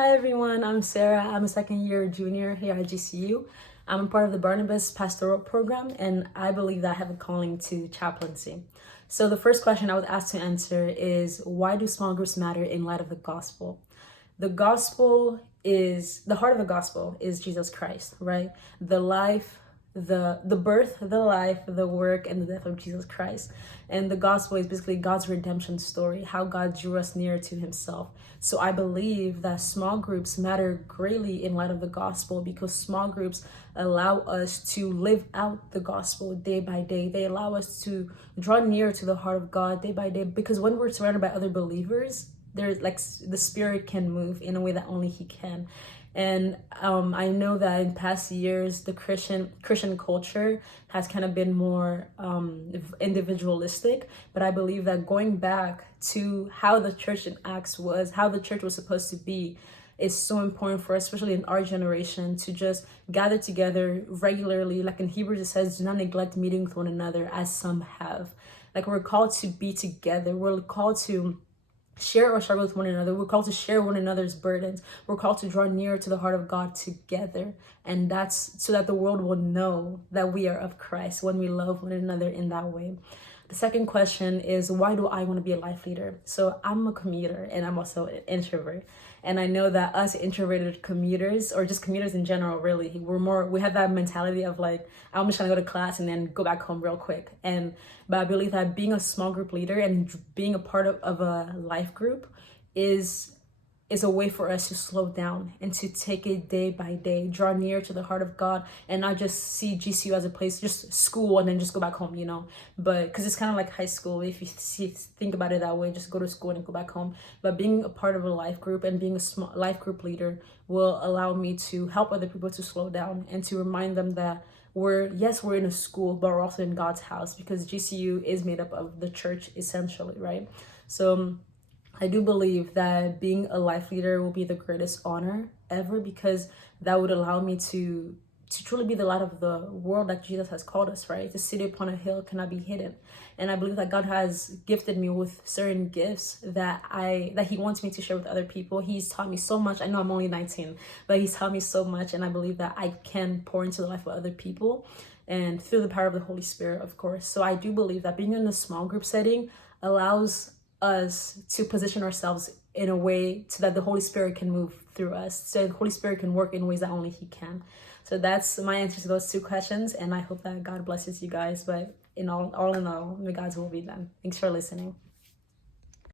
Hi everyone, I'm Sarah. I'm a second year junior here at GCU. I'm a part of the Barnabas Pastoral Program, and I believe that I have a calling to chaplaincy. So the first question I was asked to answer is, why do small groups matter in light of the gospel? The gospel is, the heart of the gospel is Jesus Christ, right? The life, the birth, the life, the work, and the death of Jesus Christ. And the gospel is basically God's redemption story, how God drew us near to himself. So I believe that small groups matter greatly in light of the gospel, because small groups allow us to live out the gospel day by day. They allow us to draw near to the heart of God day by day, because when we're surrounded by other believers, there's like the spirit can move in a way that only he can. And I know that in past years the Christian culture has kind of been more individualistic, but I believe that going back to how the church in Acts was, how the church was supposed to be, is so important for us, especially in our generation, to just gather together regularly. Like in Hebrews it says, do not neglect meeting with one another as some have. Like, we're called to be together, we're called to share our struggle with one another. We're called to share one another's burdens. We're called to draw near to the heart of God together. And that's so that the world will know that we are of Christ when we love one another in that way. The second question is, why do I want to be a life leader? So I'm a commuter and I'm also an introvert. And I know that us introverted commuters, or just commuters in general, really, we have that mentality of like, I'm just trying to go to class and then go back home real quick. But I believe that being a small group leader and being a part of a life group is a way for us to slow down and to take it day by day, draw near to the heart of God, and not just see GCU as a place, just school, and then just go back home, But because it's kind of like high school, if you think about it that way, just go to school and go back home. But being a part of a life group and being a small life group leader will allow me to help other people to slow down and to remind them that we're in a school, but we're also in God's house, because GCU is made up of the church essentially, right? So I do believe that being a life leader will be the greatest honor ever, because that would allow me to truly be the light of the world that Jesus has called us, right? The city upon a hill cannot be hidden. And I believe that God has gifted me with certain gifts that he wants me to share with other people. He's taught me so much. I know I'm only 19, but he's taught me so much, and I believe that I can pour into the life of other people, and through the power of the Holy Spirit, of course. So I do believe that being in a small group setting allows us to position ourselves in a way so that the Holy Spirit can move through us, so the Holy Spirit can work in ways that only he can. So that's my answer to those two questions, and I hope that God blesses you guys. But all in all, may God's will be done. Thanks for listening.